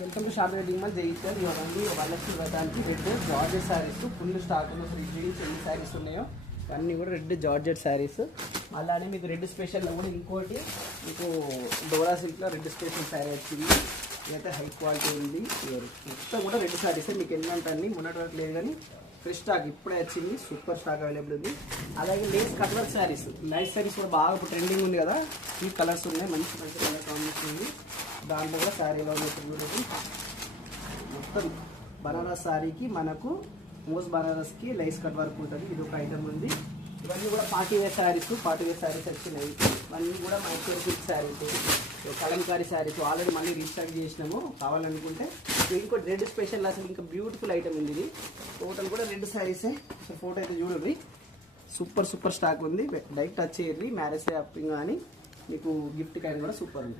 Welcome to shop rating మళ్ళీ జయించారు. ఇవన్నీ వరలక్ష్మి వ్రతానికి red georgette saris full stock ఉన్న ఫ్రీజ్ ఎన్ని శారీస్ ఉన్నాయో అన్నీ కూడా రెడ్ జార్జెట్ శారీస్. అలానే మీకు రెడ్ స్పెషల్లో కూడా ఇంకోటి మీకు డోరా సిల్క్లో రెడ్ స్పెషల్ శారీ వచ్చింది. ఇదైతే హై క్వాలిటీ ఉంది. మొత్తం కూడా రెడ్ శారీస్ మీకు ఎన్ని ఉంటాయి, మొన్నటి వరకు లేదు కానీ ఫ్రెష్ స్టాక్ ఇప్పుడే వచ్చింది. సూపర్ స్టాక్ అవైలబుల్ ఉంది. అలాగే Lay's cut work saris, nice saris కూడా బాగా ఇప్పుడు ట్రెండింగ్ ఉంది కదా. ఈ కలర్స్ ఉన్నాయి, మంచి మంచి కలర్ కాంబినేషన్ ఉంది. దాంట్లో కూడా శారీలో చూడండి మొత్తం బనారస్ శారీకి మనకు మోస్ బనారస్కి లైస్ కట్ వర్క్ ఉంటుంది. ఇది ఒక ఐటమ్ ఉంది. ఇవన్నీ కూడా పార్టీ వేర్ శారీస్ వచ్చినాయి. ఇవన్నీ కూడా మైసూర్ సిల్క్ శారీస్, కలంకారీ శారీస్ ఆల్రెడీ మళ్ళీ రీస్టాక్ చేసినాము. కావాలనుకుంటే ఇంకోటి రెడ్ స్పెషల్ అసలు ఇంకా బ్యూటిఫుల్ ఐటమ్ ఉంది. ఇది టోటల్ కూడా రెడ్ శారీసే. సో ఫోటో అయితే చూడండి, సూపర్ స్టాక్ ఉంది. డైరెక్ట్ వచ్చేయండి. మ్యారేజ్ హ్యాపింగ్ కానీ మీకు గిఫ్ట్ కానీ కూడా సూపర్ ఉంటుంది.